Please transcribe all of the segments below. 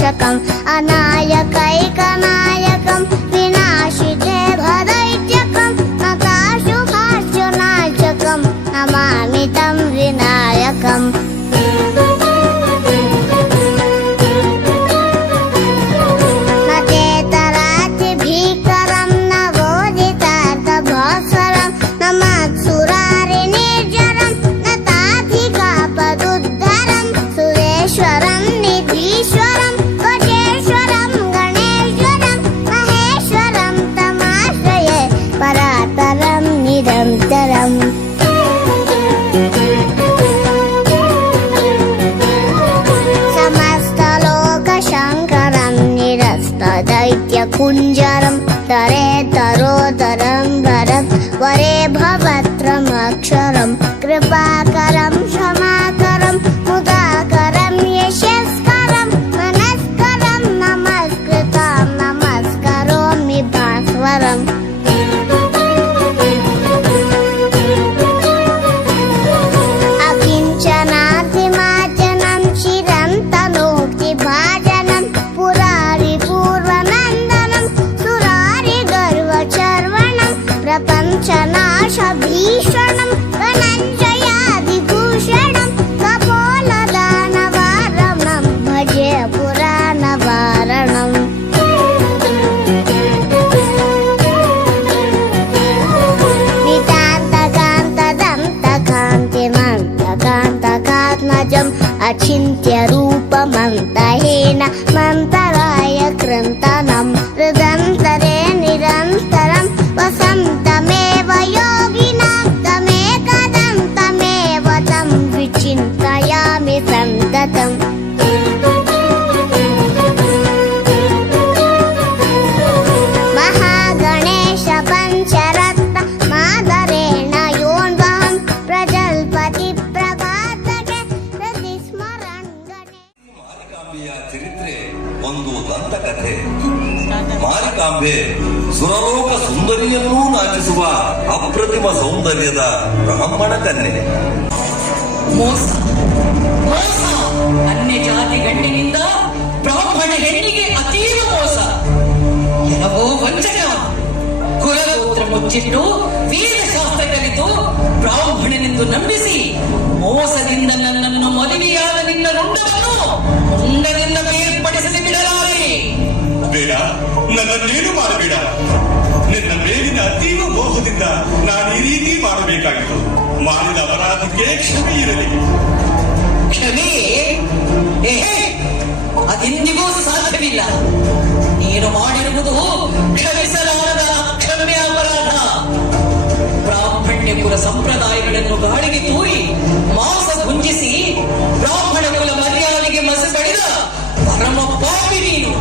रक्षकम् अनायकैकनायकम् विनाशिते भदैत्यकम् नकाशुभाशुनाशकम् नमामि तं विनायकम् कुञ्जरं तरे तरोदरं वरं वरे भवत्रमक्षरं कृपाकरं क्षमाकरं मुदाकरं यशस्करं मनस्करं नमस्कृतं नमस्करोमि भास्वरम् अकिञ्चनातिमाचनं चिरन्तनोक्तिभाजनं पुरारि प्रपञ्चनाशभीषणं धनञ्जयादिभूषणं कपोलदानवारणं भजे पुराणवारणम् नितान्तकान्तदन्तकान्तिमन्तकान्तकात्मजम् अचिन्त्यरूपमन्तहेन मन्तराय कृन्तनं हृदन्तरे निरन्तरं वसन्तमेव योगिनां तमेकदन्तमेव तं विचिन्तयामि सन्ततम् महागणेश पञ्चरत्न मादरेण योऽन्वहं प्रजल्पति प्रभातके प्रतिस्मरन् ಮಾರಿಕಾಂಬೆಯ ಚರಿತ್ರೆ ಒಂದು ದಂತಕಥೆ. ಮಾರಿಕಾಂಬೆ ಸುರಲೋಕ ಸುಂದರಿಯನ್ನೂ ನಾಚಿಸುವ ಅಪ್ರತಿಮ ಸೌಂದರ್ಯದ ಬ್ರಾಹ್ಮಣ ಕನ್ಯೆ. ಮೋಸ ಮೋಸ ಅನ್ಯ ಜಾತಿ ಗಂಡಿನಿಂದ ಬ್ರಾಹ್ಮಣ ಹೆಣ್ಣಿಗೆ ಅತೀವ ಮೋಸ. ಕೆಲವೋ ವಂಚಕ ಕುಲಗೋತ್ರ ಮುಚ್ಚಿಟ್ಟು ವೇದಶಾಸ್ತ್ರ ಕಲಿತು ಬ್ರಾಹ್ಮಣನೆಂದು ನಂಬಿಸಿ ಮೋಸದಿಂದ ನನ್ನನ್ನು ಮದುವೆಯಾದ ನಿನ್ನ ರುಂಡವನ್ನು ಮುಂಡದಿಂದ ಬೇರ್ಪಡಿಸದೆ ಬಿಡಲಾರೆ. ಬೇಡ, ನನ್ನನ್ನೇನು ಮಾಡಬೇಡ. ನಿನ್ನ ಮೇಲಿನ ಅತೀವ ಮೋಹದಿಂದ ನಾನು ಈ ರೀತಿ ಮಾಡಬೇಕಾಗಿತ್ತು. ಮಾಡಿದ ಅಪರಾಧಕ್ಕೆ ಕ್ಷಮೆ ಇರಲಿ. ಕ್ಷಮೆ ಅದೆಂದಿಗೂ ಸಾಧ್ಯವಿಲ್ಲ. ನೀನು ಮಾಡಿರುವುದು ಕ್ಷಮಿಸಲಾರದ ಅಕ್ಷಮ್ಯ ಅಪರಾಧ. ಬ್ರಾಹ್ಮಣ್ಯ ಕುಲ ಸಂಪ್ರದಾಯಗಳನ್ನು ಗಾಳಿಗೆ ತೂರಿ ಮಾಂಸ ಗುಂಜಿಸಿ ಬ್ರಾಹ್ಮಣ ಕುಲ ಮರ್ಯಾದೆಗೆ ಮಸ ಪಡೆದ ಪರಮ ಪಾಪಿ ನೀನು.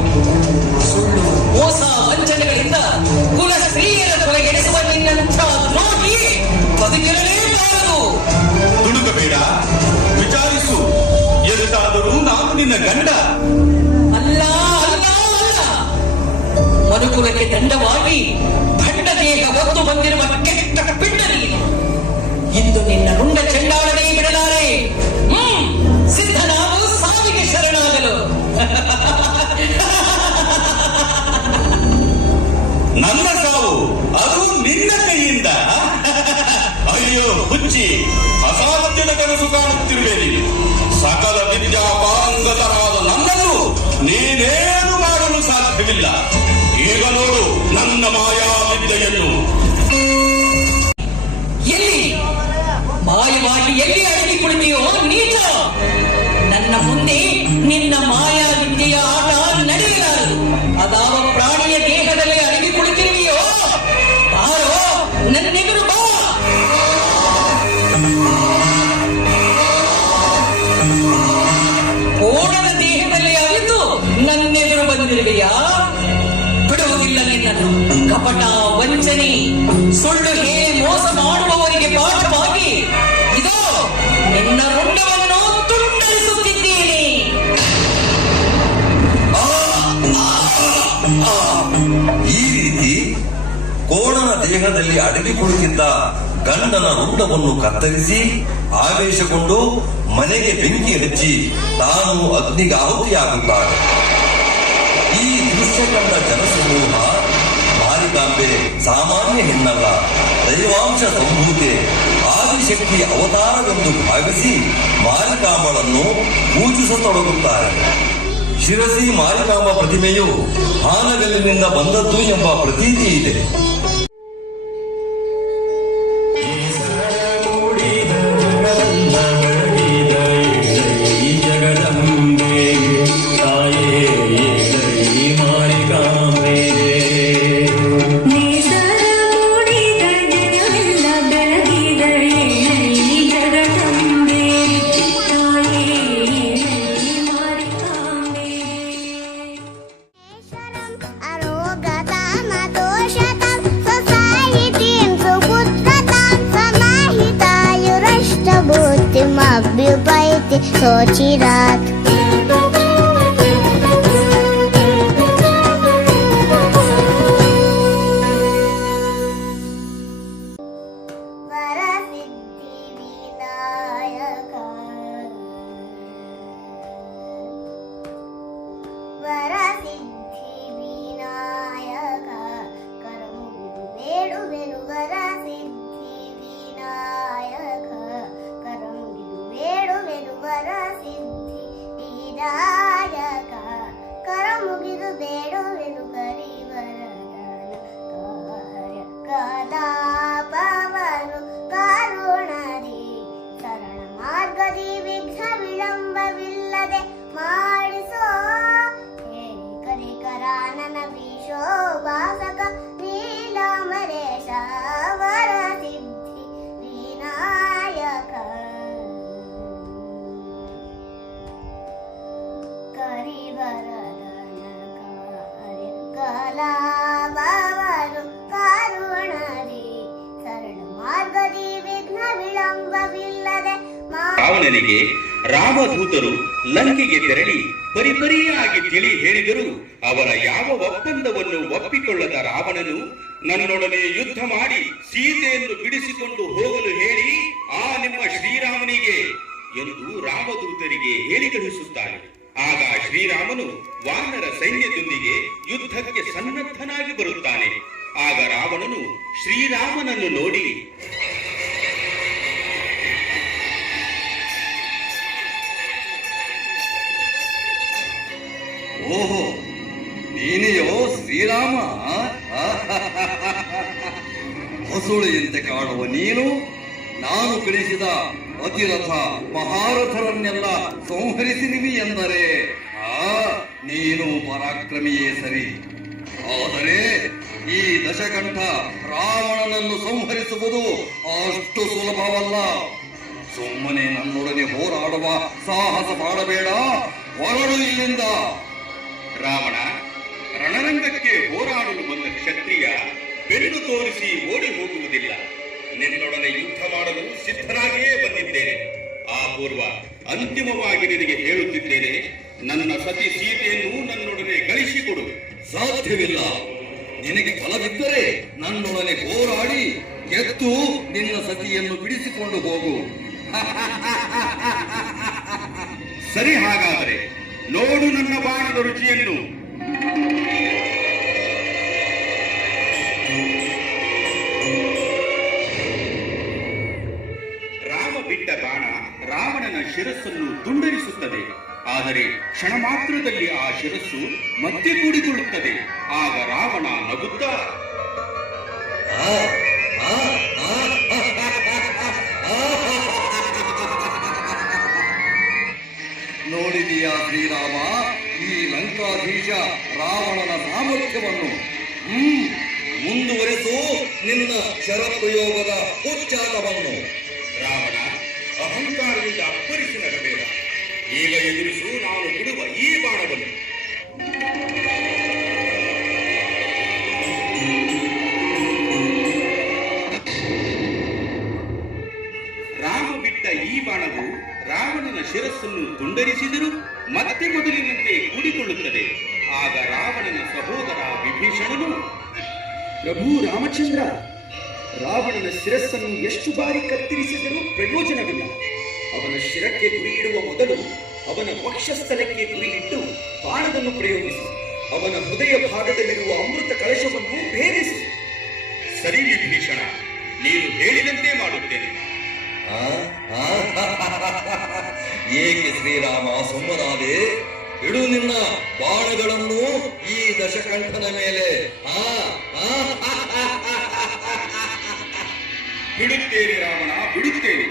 ಸುಳ್ಳು ಮೋಸ ವಂಚನೆಗಳಿಂದ ಕುಲ ಸ್ತ್ರೀಯರ ಕೊಲೆಗೆಡಿಸುವ ನಿನ್ನಂಥ ದ್ರೋಹಿ ಬದುಕಿರಲೇಬಾರದು. ದುಡುಕಬೇಡ, ವಿಚಾರಿಸು. ಎಂತಾದರೂ ನಾನು ನಿನ್ನ ಗಂಡ. ಅಲ್ಲ ಅಲ್ಲ ಅಲ್ಲ. ಮನುಕುಲಕ್ಕೆ ದಂಡವಾಗಿ ಭಂಡ ದೇಹ ಹೊತ್ತು ಬಂದಿರುವ ಕೆಟ್ಟ ಪಿಂಡ ನೀನು. ಇಂದು ನಿನ್ನ ರುಂಡ ಚೆಂಡಾಡನೆ ಬಿಡಲಾರೆ. ಸಿದ್ಧನಾಗು ಸಾವಿಗೆ ಶರಣಾಗಲು. ನನ್ನ ಸಾವು ಅದು ನಿನ್ನ ಕೈಯಿಂದ. ಅಯ್ಯೋ ಹುಚ್ಚಿ, ಅಸಾಧ್ಯದ ಕನಸು ಕಾಣುತ್ತಿರುವೆ ನೀನು. ಸಕಲ ವಿದ್ಯಾಪಾರಂಗತರಾದ ನನ್ನನ್ನು ನೀನೇನು ಮಾಡಲು ಸಾಧ್ಯವಿಲ್ಲ. ಈಗ ನೋಡು ನನ್ನ ಮಾಯಾ ವಿದ್ಯೆಯನ್ನು. ಎಲ್ಲಿ ಮಾಯವಾಗಿ ಎಲ್ಲಿ ಅಡಗಿ ಕುಳಿತೀಯೋ ನೀಚ. ನನ್ನ ಮುಂದೆ ನಿನ್ನ ಮಾಯಾ ವಿದ್ಯೆಯ ಆಟ ನಡೆಯಲಾರದು. ಅದಾವ ಪ್ರಾಣಿಯ ದೇಹದಲ್ಲಿ ಅಡಗಿ ಕುಳಿತಿರುವೆಯೋ ಬಾರೋ ನನ್ನೆದುರು ಬಾ. ಓಡದ ದೇಹದಲ್ಲಿ ಅವಿತು ನನ್ನೆದುರು ಬಂದಿರುವೆಯಾ? ಬಿಡುವುದಿಲ್ಲ ನಿನ್ನನ್ನು. ಕಪಟ ವಂಚನೆ ಸುಳ್ಳು ಮೋಸ ಮಾಡುವವರಿಗೆ ಪಾಠವಾಗಿ ಇದೋ ನಿನ್ನ ರುಂಡವನ್ನು ತುಂಡರಿಸುತ್ತಿದ್ದೇನೆ. ಈ ರೀತಿ ಕೋಣನ ದೇಹದಲ್ಲಿ ಅಡಗಿ ಕುಳಿತಿದ್ದ ಗಂಡನ ರುಂಡವನ್ನು ಕತ್ತರಿಸಿ ಆವೇಶಗೊಂಡು ಮನೆಗೆ ಬೆಂಕಿ ಹಚ್ಚಿ ತಾನು ಅಗ್ನಿಗೆ ಆಹುತಿಯಾಗುತ್ತಾಳೆ. ಈ ದೃಶ್ಯ ಕಂಡ ಜನಸಮೂಹ ಮಾರಿಕಾಂಬೆ ಸಾಮಾನ್ಯ ಹೆಣ್ಣಲ್ಲ, ದೈವಾಂಶ ಸಂಭೂತೆ, ಆದಿಶಕ್ತಿ ಅವತಾರವೆಂದು ಭಾವಿಸಿ ಮಾರಿಕಾಂಬಳನ್ನು ಪೂಜಿಸತೊಡಗುತ್ತಾರೆ. ಶಿರಸಿ ಮಾರಿಕಾಂಬ ಪ್ರತಿಮೆಯು ಹಾನಗಲ್ಲಿನಿಂದ ಬಂದದ್ದು ಎಂಬ ಪ್ರತೀತಿ ಇದೆ. अभ्युपैति सोचिरात् ರಾವಣನಿಗೆ ರಾಮದೂತರು ಲಂಕೆಗೆ ತೆರಳಿ ಪರಿಪರಿಯಾಗಿ ತಿಳಿ ಹೇಳಿದರೂ ಅವರ ಯಾವ ಒಪ್ಪಂದವನ್ನು ಒಪ್ಪಿಕೊಳ್ಳದ ರಾವಣನು ನನ್ನೊಡನೆ ಯುದ್ಧ ಮಾಡಿ ಸೀತೆಯನ್ನು ಬಿಡಿಸಿಕೊಂಡು ಹೋಗಲು ಹೇಳಿ ಆ ನಿಮ್ಮ ಶ್ರೀರಾಮನಿಗೆ ಎಂದು ರಾಮದೂತರಿಗೆ ಹೇಳಿ ಕಳಿಸುತ್ತಾನೆ. ಆಗ ಶ್ರೀರಾಮನು ವಾನರ ಸೈನ್ಯದೊಂದಿಗೆ ಯುದ್ಧಕ್ಕೆ ಸನ್ನದ್ಧನಾಗಿ ಬರುತ್ತಾನೆ. ಆಗ ರಾವಣನು ಶ್ರೀರಾಮನನ್ನು ನೋಡಿ, ಓಹೋ, ನೀನೆಯೋ ಶ್ರೀರಾಮ? ಹಸುಳೆಯಂತೆ ಕಾಡುವ ನೀನು ನಾನು ಕಳಿಸಿದ ಅತಿರಥ ಮಹಾರಥರನ್ನೆಲ್ಲ ಸಂಹರಿಸಿದಿವಿ ಎಂದರೆ ನೀನು ಪರಾಕ್ರಮಿಯೇ ಸರಿ. ಆದರೆ ಈ ದಶಕಂಠ ರಾವಣನನ್ನು ಸಂಹರಿಸುವುದು ಅಷ್ಟು ಸುಲಭವಲ್ಲ. ಸುಮ್ಮನೆ ನನ್ನೊಡನೆ ಹೋರಾಡುವ ಸಾಹಸ ಮಾಡಬೇಡ, ಹೊರಡು ಇಲ್ಲಿಂದ. ರಾವಣ, ರಣರಂಗಕ್ಕೆ ಹೋರಾಡಲು ಬಂದ ಕ್ಷತ್ರಿಯ ಬೆನ್ನು ತೋರಿಸಿ ಓಡಿ ಹೋಗುವುದಿಲ್ಲ. ನಿನ್ನೊಡನೆ ಯುದ್ಧ ಮಾಡಲು ಸಿದ್ಧನಾಗಿಯೇ ಬಂದಿದ್ದೇನೆ. ಆ ಪೂರ್ವ ಅಂತಿಮವಾಗಿ ನಿನಗೆ ಹೇಳುತ್ತಿದ್ದೇನೆ, ನನ್ನ ಸತಿ ಸೀತೆಯನ್ನು ನನ್ನೊಡನೆ ಕಳಿಸಿಕೊಡು. ಸಾಧ್ಯವಿಲ್ಲ. ನಿನಗೆ ಫಲವಿದ್ದರೆ ನನ್ನೊಡನೆ ಹೋರಾಡಿ ಗೆದ್ದು ನಿನ್ನ ಸತಿಯನ್ನು ಬಿಡಿಸಿಕೊಂಡು ಹೋಗು. ಸರಿ, ಹಾಗಾದರೆ ನೋಡು ನನ್ನ ಬಾಣದ ರುಚಿಯನ್ನು. ರಾಮ ಬಿಟ್ಟ ಬಾಣ ರಾವಣನ ಶಿರಸ್ಸನ್ನು ತುಂಡರಿಸುತ್ತದೆ. ಆದರೆ ಕ್ಷಣ ಮಾತ್ರದಲ್ಲಿ ಆ ಶಿರಸ್ಸು ಮತ್ತೆ ಕೂಡಿಕೊಳ್ಳುತ್ತದೆ. ಆಗ ರಾವಣ ನಗುತ್ತಾ, ನೋಡಿದೆಯಾ ಶ್ರೀರಾಮ ಈ ಲಂಕಾಧೀಶ ರಾವಣನ ಸಾಮರ್ಥ್ಯವನ್ನು? ಮುಂದುವರೆಸು ನಿನ್ನ ಶರಪ್ರಯೋಗದ ಉಚ್ಚಾಟವನ್ನು. ರಾವಣ, ಅಹಂಕಾರದಿಂದ ಅಪ್ಪರಿಸಿ ನಗಬೇಡ. ಈಗ ಎದುರಿಸು ನಾನು ಬಿಡುವ ಈ ಬಾಣವನ್ನು. ರಾಮ ಬಿಟ್ಟ ಈ ಬಾಣವು ರಾವಣನ ಶಿರಸ್ಸನ್ನು ತುಂಡರಿಸಿದರೂ ಮತ್ತೆ ಮೊದಲಿನಂತೆ ಕೂಡಿಕೊಳ್ಳುತ್ತದೆ. ಆಗ ರಾವಣನ ಸಹೋದರ ವಿಭೀಷಣನು, ಪ್ರಭು ರಾಮಚಂದ್ರ, ರಾವಣನ ಶಿರಸ್ಸನ್ನು ಎಷ್ಟು ಬಾರಿ ಕತ್ತರಿಸಿದರೂ ಪ್ರಯೋಜನವಿಲ್ಲ. ಅವನ ಶಿರಕ್ಕೆ ಗುರಿಯಿಡುವ ಮೊದಲು ಅವನ ವಕ್ಷಸ್ಥಲಕ್ಕೆ ಗುರಿಯಿಟ್ಟು ಬಾಣವನ್ನು ಪ್ರಯೋಗಿಸಿ. ಅವನ ಹೃದಯ ಭಾಗದಲ್ಲಿರುವ ಅಮೃತ ಕಲಶವನ್ನು ಭೇದಿಸು. ಸರಿ ವಿಭೀಷಣ, ನೀನು ಹೇಳಿದಂತೆ ಮಾಡುತ್ತೇನೆ. ಆ? ಆ? ಏಕೆ ಶ್ರೀರಾಮ ಸುಮ್ಮನಾದೆ? ಇಡು ನಿನ್ನ ಬಾಣಗಳನ್ನು ಈ ದಶಕಂಠನ ಮೇಲೆ. ಬಿಡುತ್ತೇನೆ ರಾವಣ, ಬಿಡುತ್ತೇನೆ.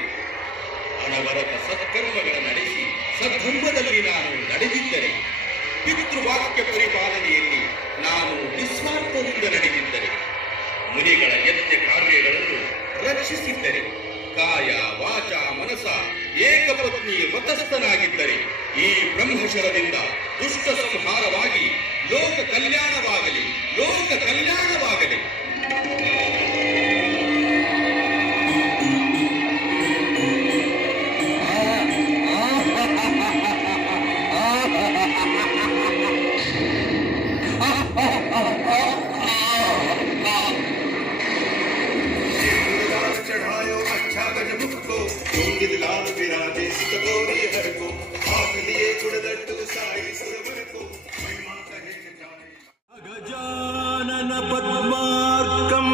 ಅನವರತ ಸತ್ಕರ್ಮಗಳ ನಡೆಸಿ ಸದ್ಧರ್ಮದಲ್ಲಿ ನಾನು ನಡೆದಿದ್ದರೆ, ಪಿತೃವಾಕ್ಯ ಪರಿಪಾಲನೆಯಲ್ಲಿ ನಾನು ನಿಸ್ವಾರ್ಥದಿಂದ ನಡೆದಿದ್ದರೆ, ಮುನಿಗಳ ಯಜ್ಞ ಕಾರ್ಯಗಳನ್ನು ರಕ್ಷಿಸಿದ್ದರೆ, ಕಾಯ ವಾಚ ಮನಸ ಏಕಪತ್ನಿ ವ್ರತಸ್ಥನಾಗಿದ್ದರೆ, ಈ ಬ್ರಹ್ಮಶರದಿಂದ ದುಷ್ಟ ಸಂಹಾರವಾಗಿ ಲೋಕ ಕಲ್ಯಾಣವಾಗಲಿ, ಲೋಕ ಕಲ್ಯಾಣವಾಗಲಿ. ಗಜಾನನ ಪದ್ಮಾರ್ಕಂ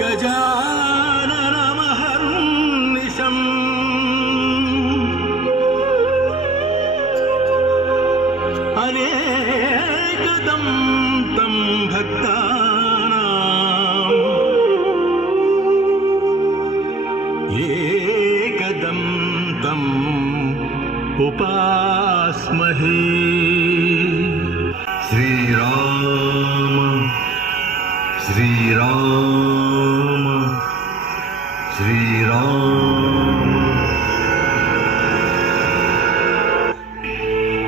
ಗಜಾನನ ಮಹರ್ನಿಶಂ ಅನೇಕದಂ ತಂ ಭಕ್ತಾನಾಂ ಏಕದಂ ತಂ ಉಪಾಸ್ಮಹೇ. ಶ್ರೀರಾಮ ಶ್ರೀರಾಮ ಶ್ರೀರಾಮ.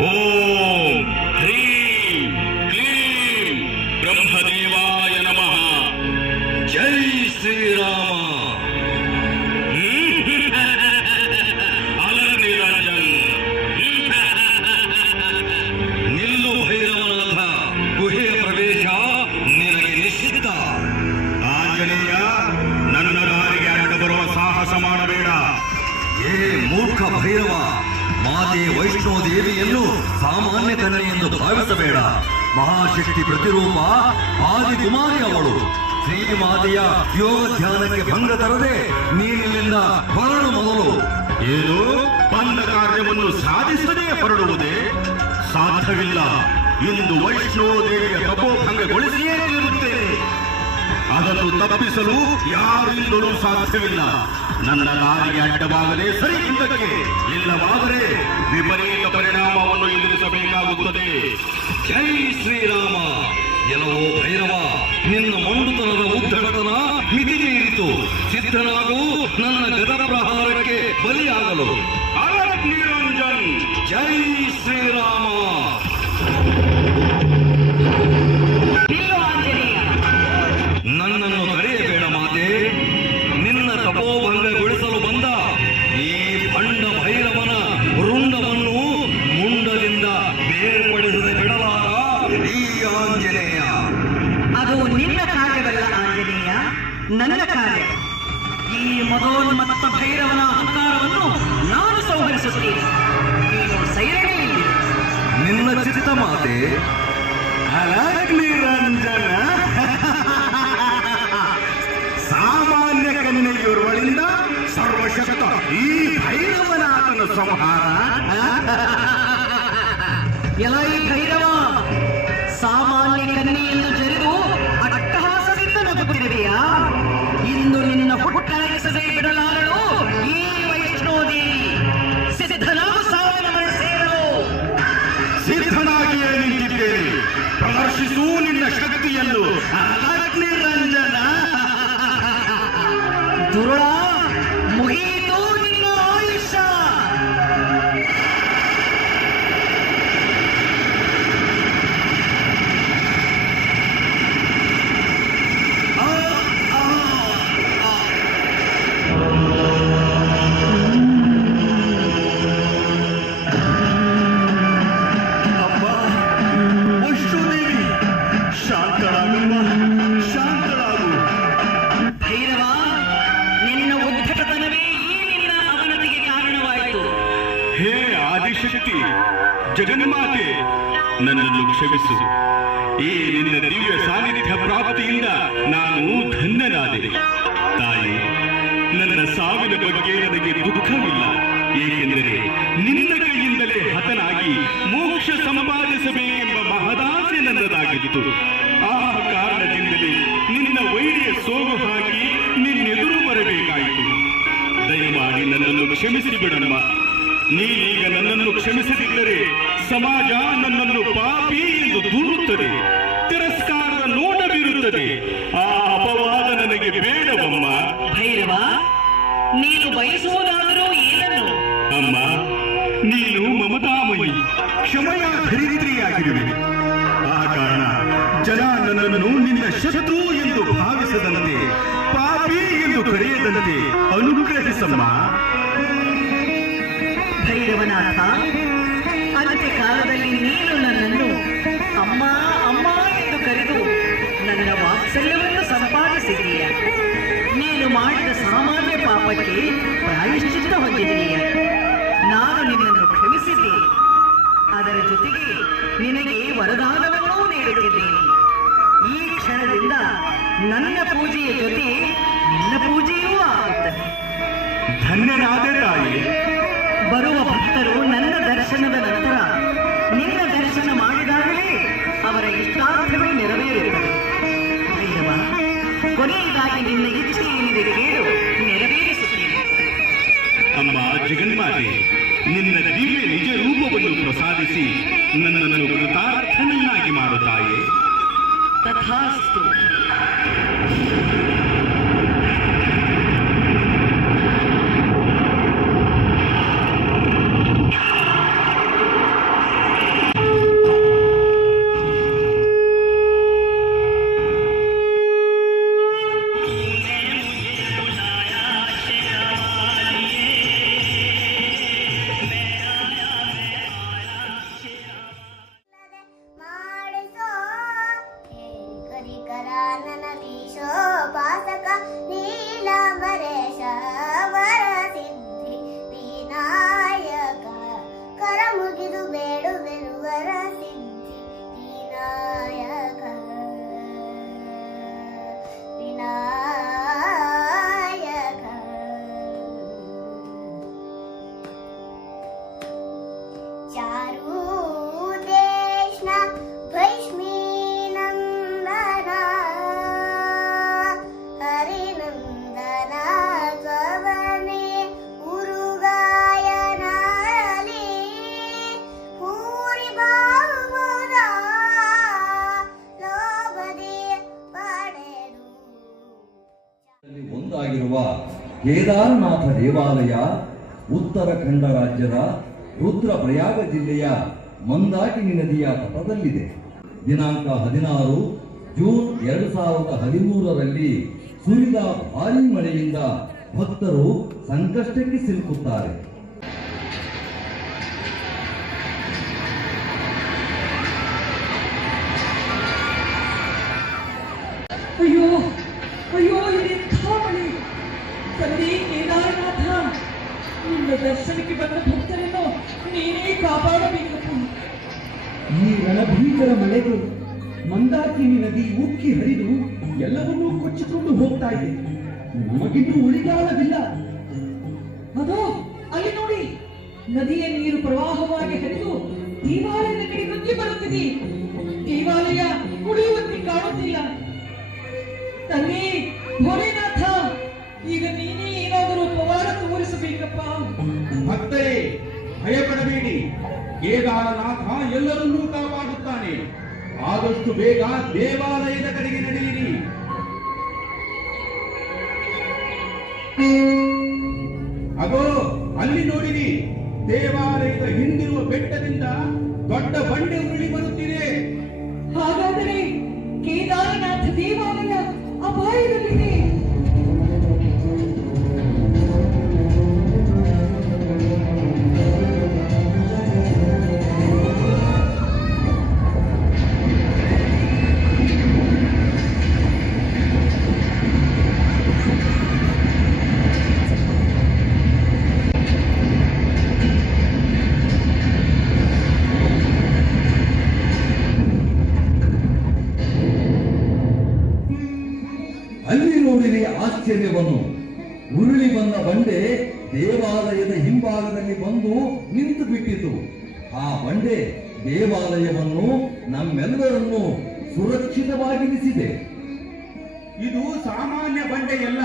ಓಂ ಹ್ರೀಂ ಕ್ಲೀಂ ಬ್ರಹ್ಮದೇವಾಯ ನಮಃ. ಜೈ ಶ್ರೀರಾಮ. ನಿಲ್ಲು ಭೈರವನಾಥ, ಗುಹೆಯ ಪ್ರವೇಶ ನಿನಗೆ ನಿಶ್ಚಿತ. ಆಂಜನೇಯ, ನನ್ನ ದಾರಿಗೆ ಅಡ್ಡ ಬರುವ ಸಾಹಸ ಮಾಡಬೇಡ. ಏ ಮೂರ್ಖ ಭೈರವ, ಮಾತೆ ವೈಷ್ಣೋ ದೇವಿಯನ್ನು ಸಾಮಾನ್ಯ ಕನ್ಯೆ ಎಂದು ಭಾವಿಸಬೇಡ. ಮಹಾಶಕ್ತಿ ಪ್ರತಿರೂಪ ಆದಿಕುಮಾರಿ ಅವಳು. ಶ್ರೀಮಾತೆಯ ಯೋಗ ಧ್ಯಾನಕ್ಕೆ ಭಂಗ ತರದೆ ನೀನಿಲ್ಲಿಂದ ಹೊರಡು ಮೊದಲು. ಏನು ಬಂದ ಕಾರ್ಯವನ್ನು ಸಾಧಿಸದೇ ಹೊರಡುವುದೇ? ಸಾಧ್ಯವಿಲ್ಲ. ಇಂದು ವೈಷ್ಣೋ ದೇವಿಯ ತಪೋಭಂಗಗೊಳಿಸಿಯೇ ಇರುತ್ತೇನೆ. ಅದನ್ನು ತಪ್ಪಿಸಲು ಯಾರಿಂದಲೂ ಸಾಧ್ಯವಿಲ್ಲ. ನನ್ನ ದಾರಿಗೆ ಅಡ್ಡವಾಗದೆ ಸರಿ ಹಿಂದಕ್ಕೆ, ಇಲ್ಲವಾದರೆ ವಿಪರೀತ ಪರಿಣಾಮವನ್ನು ಎದುರಿಸಬೇಕಾಗುತ್ತದೆ. ಜೈ ಶ್ರೀರಾಮ. ಎಲ್ಲವೋ ಭೈರವ, ನಿನ್ನ ಮೊಂಡುತನದ ಉದ್ದಟತನ ಮಿತಿ ಮೀರಿತು. ಸಿದ್ಧನಾಗೂ ನನ್ನ ಗದ ಪ್ರಹಾರಕ್ಕೆ ಬಲಿಯಾಗಲು. ಅಲಕ್ ನಿರಂಜನ್. ಜೈ ಶ್ರೀರಾಮ. ನನ್ನನ್ನು ತಡೆಯಬೇಡ ಮಾತೆ. ನಿನ್ನ ತಪೋಭಂಗಗೊಳಿಸಲು ಬಂದ ಈ ಭಂಡ ಭೈರವನ ರುಂಡವನ್ನು ಮುಂಡದಿಂದ ಬೇರ್ಪಡಿಸದೆ ಬಿಡಲಾರ ಈ ಆಂಜನೇಯ. ಅದು ನಿನ್ನ ಕಾರ್ಯವಲ್ಲ ಆಂಜನೇಯ, ನನ್ನ ಕಾರ್ಯ. ಈ ಮದೋನ್ಮತ್ತ ಭೈರವನ ಅಹಂಕಾರವನ್ನು ನಾನು ಸಂಹರಿಸುತ್ತೇನೆ. ನೀನು ಸೈರಣೆ ಇಲ್ಲಿ. ನಿನ್ನ ಚಿತ್ತ ಮಾತೆ. ಅಲಕ್ ನಿರಂಜನ. ಸಾಮಾನ್ಯ ಕನ್ಯೆಯೋರ್ವಳಿಂದ ಸರ್ವಶಕ್ತ ಈ ಭೈರವನಾಥನ ಸಂಹಾರ. ಎಲ್ಲ ಈ ಭೈರವ, ಸಾಮಾನ್ಯ ಕನ್ಯೆಯನ್ನು ಜರಿದು ಅಟ್ಟಹಾಸದಿಂದ ನಗುತ್ತಿರುವೆಯಾ? ಇಂದು ನಿನ್ನ ಹುಟ್ಟರಗಿಸದೆ ಬಿಡಲಾರಳು ಈ ವೈಷ್ಣೋದೇವಿ. ಸಿದ್ಧನಾಗು ಸಾವಯವ ಸೇರಲು. ಸಿದ್ಧನಾಗಿಯೇ ನಿಂತಿದ್ದೇನೆ. ಪ್ರದರ್ಶಿಸು ನಿನ್ನ ಶಕ್ತಿಯನ್ನು. ಅಲಕ್ ನಿರಂಜನ. ದುರುಳ, ಮುಗಿಯಿತು ನಿನ್ನ ಆಯುಷ್ಯ. ಅಮ್ಮ ವೈಷ್ಣೋದೇವಿ, ಶಾಂತಳಾಗಮ್ಮ, ಶಾಂತಳಾಗು. ಭೈರವ, ನಿನ್ನ ಉದ್ಧಟತನವೇ ಈ ನನ್ನನ್ನು ಕ್ಷಮಿಸು. ಈ ನಿನ್ನ ದಿವ್ಯ ಸಾನ್ನಿಧ್ಯ ಪ್ರಾಪ್ತಿಯಿಂದ ನಾನು ಧನ್ಯನಾದೆ. ತಾಯಿ, ನನ್ನ ಸಾವಿನ ಬಗ್ಗೆ ನನಗೆ ದುಃಖವಿಲ್ಲ. ಏಕೆಂದರೆ ನಿನ್ನ ಕೈಯಿಂದಲೇ ಹತನಾಗಿ ಮೋಕ್ಷ ಸಂಪಾದಿಸಬೇಕೆಂಬ ಮಹದಾಸೆ ನನ್ನದಾಗಿತ್ತು. ಆ ಕಾರಣದಿಂದಲೇ ನಿನ್ನ ವೈರಿಯ ಸೋಗು ಹಾಕಿ ನಿನ್ನೆದುರು ಬರಬೇಕಾಯಿತು. ದಯಮಾಡಿ ನನ್ನನ್ನು ಕ್ಷಮಿಸಿ ಬಿಡಮ್ಮ. ನೀನೀಗ ನನ್ನನ್ನು ಕ್ಷಮಿಸದಿದ್ದರೆ ಸಮಾಜ ನನ್ನನ್ನು ಪಾಪಿ ಎಂದು ದೂರುತ್ತದೆ, ತಿರಸ್ಕಾರದ ನೋಟ ಬೀರುತ್ತದೆ. ಆ ಅಪವಾದ ನನಗೆ ಬೇಡವಮ್ಮ. ಭೈರವ, ನೀನು ಬಯಸುವುದಾದರೂ ಏನನ್ನು? ಅಮ್ಮ, ನೀನು ಮಮತಾಮಯಿ, ಕ್ಷಮೆಯ ಧರಿತ್ರಿಯಾಗಿರುವೆ. ಆ ಕಾರಣ ಜನ ನನ್ನನ್ನು ನಿನ್ನ ಶತ್ರು ಎಂದು ಭಾವಿಸದಂತೆ, ಪಾಪಿ ಎಂದು ಕರೆಯದಂತೆ ಅನುಗ್ರಹಿಸಮ್ಮ. ಭೈರವನಾಥ, ಅಂತ್ಯಕಾಲದಲ್ಲಿ ನೀನು ನನ್ನನ್ನು ಅಮ್ಮ ಅಮ್ಮ ಎಂದು ಕರೆದು ನನ್ನ ವಾತ್ಸಲ್ಯವನ್ನು ಸಂಪಾದಿಸಿದೀಯ. ನೀನು ಮಾಡಿದ ಸಾಮಾನ್ಯ ಪಾಪಕ್ಕೆ ಪ್ರಾಯಶ್ಚಿತ್ತ ಹೊಂದಿದೀಯ. ನಾನು ನಿನ್ನನ್ನು ಕ್ಷಮಿಸಿದ್ದೇನೆ. ಅದರ ಜೊತೆಗೆ ನಿನಗೆ ವರದಾನವನ್ನೂ ನೀಡುತ್ತಿದ್ದೇನೆ. ಈ ಕ್ಷಣದಿಂದ ನನ್ನ ಪೂಜೆಯ ಜೊತೆ ನಿನ್ನ ಪೂಜೆಯೂ ಆಗುತ್ತದೆ. ಧನ್ಯನಾದೆ ತಾಯಿ. ಬರುವ ಭಕ್ತರು ನನ್ನ ದರ್ಶನದ ನಂತರ ನಿನ್ನ ದರ್ಶನ ಮಾಡಿದಾಗಲೇ ಅವರ ಇಷ್ಟಾರ್ಥವೇ ನೆರವೇರುತ್ತದೆ. ಭೈರವ, ಕೊನೆಯದಾಗಿ ನಿನ್ನ ಇಚ್ಛೆ ಏನಿದೆ ಕೇಳು, ನೆರವೇರಿಸುತ್ತೇನೆ. ಅಮ್ಮ ಜಗನ್ಮಾತೆ, ನಿನ್ನ ದಿವ್ಯ ನಿಜ ರೂಪವನ್ನು ಪ್ರಸಾದಿಸಿ ನನ್ನನ್ನು ಕೃತಾರ್ಥನನ್ನಾಗಿ ಮಾಡುತ್ತಾಯೇ. ತಥಾಸ್ತು. ಮಾಡಿಸೋ ಕರಿಕರ ನನ್ನ ವೀಶೋ ಪಾಸಕ ನೀಲಂಬರೇಶ ವರ ಸಿದ್ಧಿ ವಿನಾಯಕ ಕರ ಮುಗಿದು ಬೇಡುವೆನು ವರ ಸಿದ್ಧಿ ವಿನಾಯಕ ವಿನಾಯಕ ಚಾರು ದೇಶ್ನ ಭೈಷ್ಮೀ ನಂದನ ಹರಿನಂದನ ಸ್ವವನೆ ಉರುಗಾಯನಾರಲಿ ಪೂರಿ ಭಾವದ ಲೋಭದಿ ಪಡೆದು ಒಂದಾಗಿರುವ ಕೇದಾರನಾಥ ದೇವಾಲಯ ಉತ್ತರಾಖಂಡ ರಾಜ್ಯದ ರುದ್ರಪ್ರಯಾಗ ಜಿಲ್ಲೆಯ ಮಂದಾಕಿನಿ ನದಿಯ ತಟದಲ್ಲಿದೆ. ದಿನಾಂಕ 16 ಜೂನ್ 2013ರಲ್ಲಿ ಸುರಿದ ಭಾರೀ ಮಳೆಯಿಂದ ಭಕ್ತರು ಸಂಕಷ್ಟಕ್ಕೆ ಸಿಲುಕುತ್ತಾರೆ. ಅಯ್ಯೋ ಅಯ್ಯೋ, ಇದೆಂಥ ಮಳೆ! ತಂದೆ ಕೇದಾರನಾಥ, ನಿನ್ನ ದರ್ಶನಕ್ಕೆ ಬಂದ ಭಕ್ತರನ್ನು ನೀನೇ ಕಾಪಾಡಬೇಕಪ್ಪ. ಈ ರಣಭೀಕರ ಮಳೆಗೆ ಮಂದಾಕಿನಿ ನದಿ ಉಕ್ಕಿ ಹರಿದು ಎಲ್ಲವನ್ನೂ ಕೊಚ್ಚಿಕೊಂಡು ಹೋಗ್ತಾ ಇದೆ. ನಮಗಿನ್ನೂ ಉಳಿಗಾಲವಿಲ್ಲ. ಅದೋ ಅಲ್ಲಿ ನೋಡಿ, ನದಿಯ ನೀರು ಪ್ರವಾಹವಾಗಿ ಹರಿದು ದೇವಾಲಯದ ಕಡೆ ನುಗ್ಗಿ ಬರುತ್ತಿದೆ. ದೇವಾಲಯ ಕುಡಿಯುವಂತೆ ಕಾಣುತ್ತಿಲ್ಲ. ತಂದೆ ಭೋಲೆನಾಥ, ಈಗ ನೀನೇ ಏನಾದರೂ ಪವಾಡ ತೋರಿಸಬೇಕಪ್ಪ. ಭಕ್ತರೇ, ಭಯಪಡಬೇಡಿ. ಕೇದಾರನಾಥ ಎಲ್ಲರನ್ನೂ ಕಾಪಾಡುತ್ತಾನೆ. ಆದಷ್ಟು ಬೇಗ ದೇವಾಲಯದ ಕಡೆಗೆ ನಡೆಯಿರಿ. ಅಗೋ ಅಲ್ಲಿ ನೋಡಿರಿ, ದೇವಾಲಯದ ಹಿಂದಿರುವ ಬೆಟ್ಟದಿಂದ ದೊಡ್ಡ ಬಂಡೆ ಉರುಳಿ ಬರುತ್ತಿದೆ. ಹಾಗಾದರೆ ಕೇದಾರನಾಥ ದೇವಾಲಯ ಅಪಾಯದಲ್ಲಿದೆ. ಆಶ್ಚರ್ಯವನ್ನು. ಉರುಳಿ ಬಂದ ಬಂಡೆ ದೇವಾಲಯದ ಹಿಂಭಾಗದಲ್ಲಿ ಬಂದು ನಿಂತು ಬಿಟ್ಟಿತು. ಆ ಬಂಡೆ ದೇವಾಲಯವನ್ನು ನಮ್ಮೆಲ್ಲರನ್ನು ಸುರಕ್ಷಿತವಾಗಿರಿಸಿದೆ. ಇದು ಸಾಮಾನ್ಯ ಬಂಡೆಯಲ್ಲ,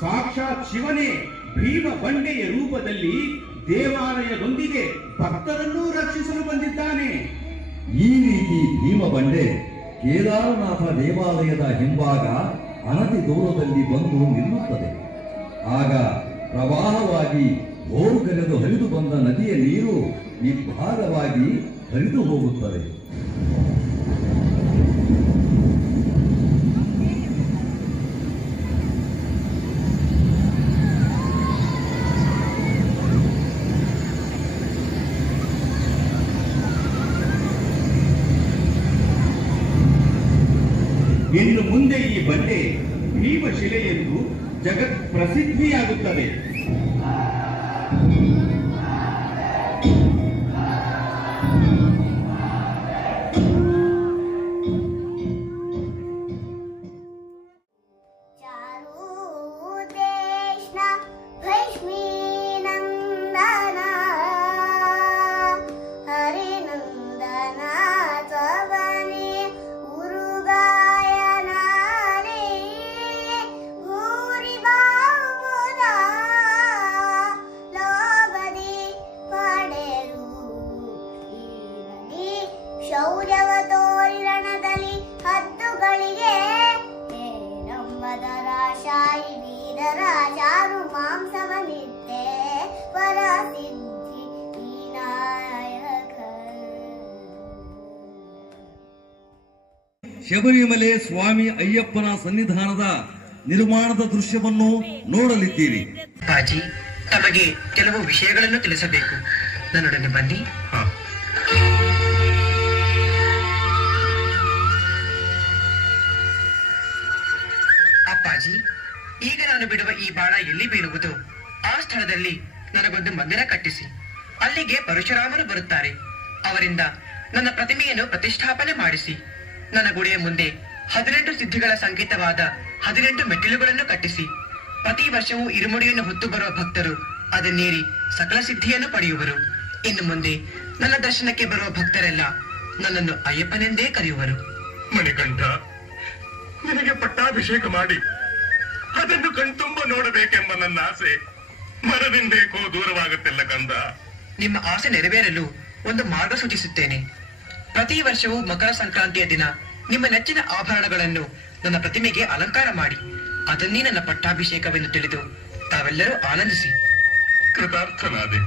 ಸಾಕ್ಷಾತ್ ಶಿವನೇ ಭೀಮ ಬಂಡೆಯ ರೂಪದಲ್ಲಿ ದೇವಾಲಯದೊಂದಿಗೆ ಭಕ್ತರನ್ನೂ ರಕ್ಷಿಸಲು ಬಂದಿದ್ದಾನೆ. ಈ ರೀತಿ ಭೀಮ ಬಂಡೆ ಕೇದಾರನಾಥ ದೇವಾಲಯದ ಹಿಂಭಾಗ ಅನತಿ ದೂರದಲ್ಲಿ ಬಂದು ನಿಲ್ಲುತ್ತದೆ. ಆಗ ಪ್ರವಾಹವಾಗಿ ಹೋರುಗರೆದು ಹರಿದು ಬಂದ ನದಿಯ ನೀರು ಇಬ್ಬಾಗವಾಗಿ ಹರಿದು ಹೋಗುತ್ತದೆ. ಇನ್ನು ಮುಂದೆ ಈ ಬಂಡೆ ಭೀಮಶಿಲೆ ಎಂದು ಜಗತ್ ಪ್ರಸಿದ್ಧಿಯಾಗುತ್ತದೆ. ಚಾರುದೇಶ್ನ ಭೈಷ್ಮೀನಂದನ ಹರಿನಂದನ ಸವನೆ ಉರುಗಾಯನಾರೆ ಭೂರಿ ಬಾವುದ ಲೋಬದಿ ಪಡೆರು ಈರಲಿ ಶೌರ್ಯವ ತೋರಣದಲ್ಲಿ ಹದ್ದುಗಳಿಗೆ ನಂಬದರ ಶಾಯಿ ವೀರರ ಚಾರು ಮಾಂಸವನಿದ್ದೆ ಪರಸಿದ್ಧಿ ವಿನಾಯಕ. ಶಬರಿಮಲೆ ಸ್ವಾಮಿ ಅಯ್ಯಪ್ಪನ ಸನ್ನಿಧಾನದ ನಿರ್ಮಾಣದ ದೃಶ್ಯವನ್ನು ನೋಡಲಿದ್ದೀರಿ. ಅಪ್ಪಾಜಿ, ತಮಗೆ ಕೆಲವು ವಿಷಯಗಳನ್ನು ತಿಳಿಸಬೇಕು. ನನ್ನೊಡನೆ ಬನ್ನಿ. ಅಪ್ಪಾಜಿ, ಈಗ ನಾನು ಬಿಡುವ ಈ ಬಾಣ ಎಲ್ಲಿ ಬೀಳುವುದು, ಆ ಸ್ಥಳದಲ್ಲಿ ನನಗೊಂದು ಮಂದಿರ ಕಟ್ಟಿಸಿ ಅಲ್ಲಿಗೆ ಪರಶುರಾಮರು ಬರುತ್ತಾರೆ. ಅವರಿಂದ ನನ್ನ ಪ್ರತಿಮೆಯನ್ನು ಪ್ರತಿಷ್ಠಾಪನೆ ಮಾಡಿಸಿ ನನ್ನ ಗುಡಿಯ ಮುಂದೆ 18 ಸಿದ್ಧಿಗಳ ಸಂಕೇತವಾದ 18 ಮೆಟ್ಟಿಲುಗಳನ್ನು ಕಟ್ಟಿಸಿ ಪ್ರತಿ ವರ್ಷವೂ ಇರುಮುಡಿಯನ್ನು ಹೊತ್ತು ಬರುವ ಭಕ್ತರು ಅದನ್ನೇರಿ ಸಕಲ ಸಿದ್ಧಿಯನ್ನು ಪಡೆಯುವರು. ಇನ್ನು ಮುಂದೆ ನನ್ನ ದರ್ಶನಕ್ಕೆ ಬರುವ ಭಕ್ತರೆಲ್ಲ ನನ್ನನ್ನು ಅಯ್ಯಪ್ಪನೆಂದೇ ಕರೆಯುವರು. ಮಣಿಕಂಠ, ನಿನಗೆ ಪಟ್ಟಾಭಿಷೇಕ ಮಾಡಿ ಅದನ್ನು ಕಣ್ತುಂಬ ನೋಡಬೇಕೆಂಬ ನನ್ನ ಆಸೆ ಮರದಿಂದೇಕೋ ದೂರವಾಗುತ್ತಿಲ್ಲ ಕಂದ. ನಿಮ್ಮ ಆಸೆ ನೆರವೇರಲು ಒಂದು ಮಾರ್ಗ ಸೂಚಿಸುತ್ತೇನೆ. ಪ್ರತಿ ವರ್ಷವೂ ಮಕರ ಸಂಕ್ರಾಂತಿಯ ದಿನ ನಿಮ್ಮ ನೆಚ್ಚಿನ ಆಭರಣಗಳನ್ನು ನನ್ನ ಪ್ರತಿಮೆಗೆ ಅಲಂಕಾರ ಮಾಡಿ ಅದನ್ನೇ ನನ್ನ ಪಟ್ಟಾಭಿಷೇಕವೆಂದು ತಿಳಿದು ತಾವೆಲ್ಲರೂ ಆನಂದಿಸಿ. ಕೃತಾರ್ಥನಾದೆ.